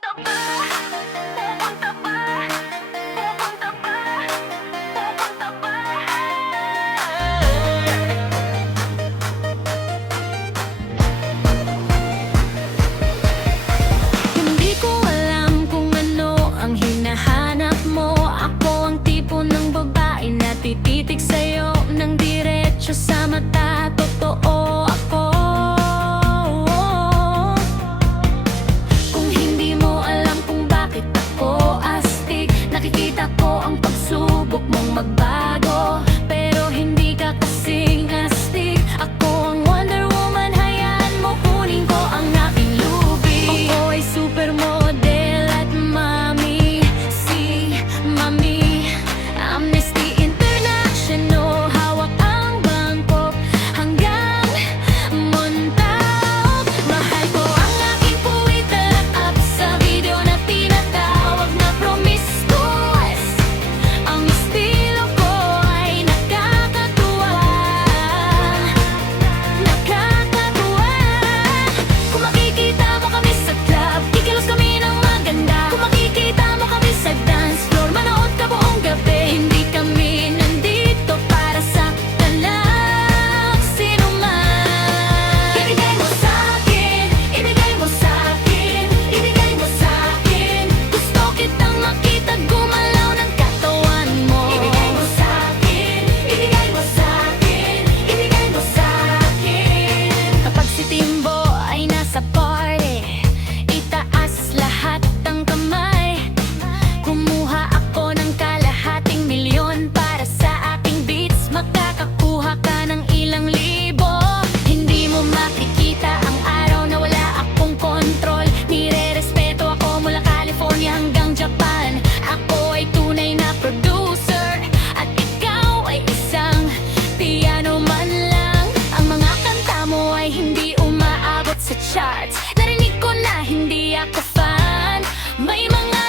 Pupunta ba? Pupunta ba? Pupunta ba? Pupunta ba? Hindi ko alam kung ano ang hinahanap mo. Ako ang tipo ng babae na tititig sa'yo ng diretso sa mata. Totoo ako. Kung hindi mo alam kung bakit ako astig, nakikita ko ang pagsubok mong magbago, pero hindi ka kasing astig. Ako ang Wonder Woman, hayaan mo kunin ko ang aking lubid. Ako ay supermodel at mami, si Mami Amnesty International. Hawak ang bangkok hanggang Montauk. Mahal ko ang aking puwitan up sa video na tinatawag na promiscuous. Ang estilo ko ay nakakatuwa, nakakatuwa. Kung makikita mo kami sa club, kikilos kami ng maganda. Kung makikita mo kami sa dance floor, manood ka buong gabi. Hindi kami nandito para saktan lang sino man. Ibigay mo sa'kin, ibigay mo sa'kin, ibigay mo sa'kin. Gusto kitang makita gumalaw ng katawan mo. Ibigay mo sa'kin, ibigay mo sa'kin, ibigay mo sa'kin. Kapag si Timbo ay nasa party, itaas lahat ang kamay. Kumuha ako ng kalahating milyon para sa aking beats. Makakakuha ka ng ilang libo. Hindi mo makikita ang araw na wala akong kontrol. Nire-respeto ako mula California hanggang Japan. Ako ay tunay na producer at ikaw ay isang piano man lang. Ang mga kanta mo ay hindi umaabot sa charts. Narinig ko na hindi ako fan. May mga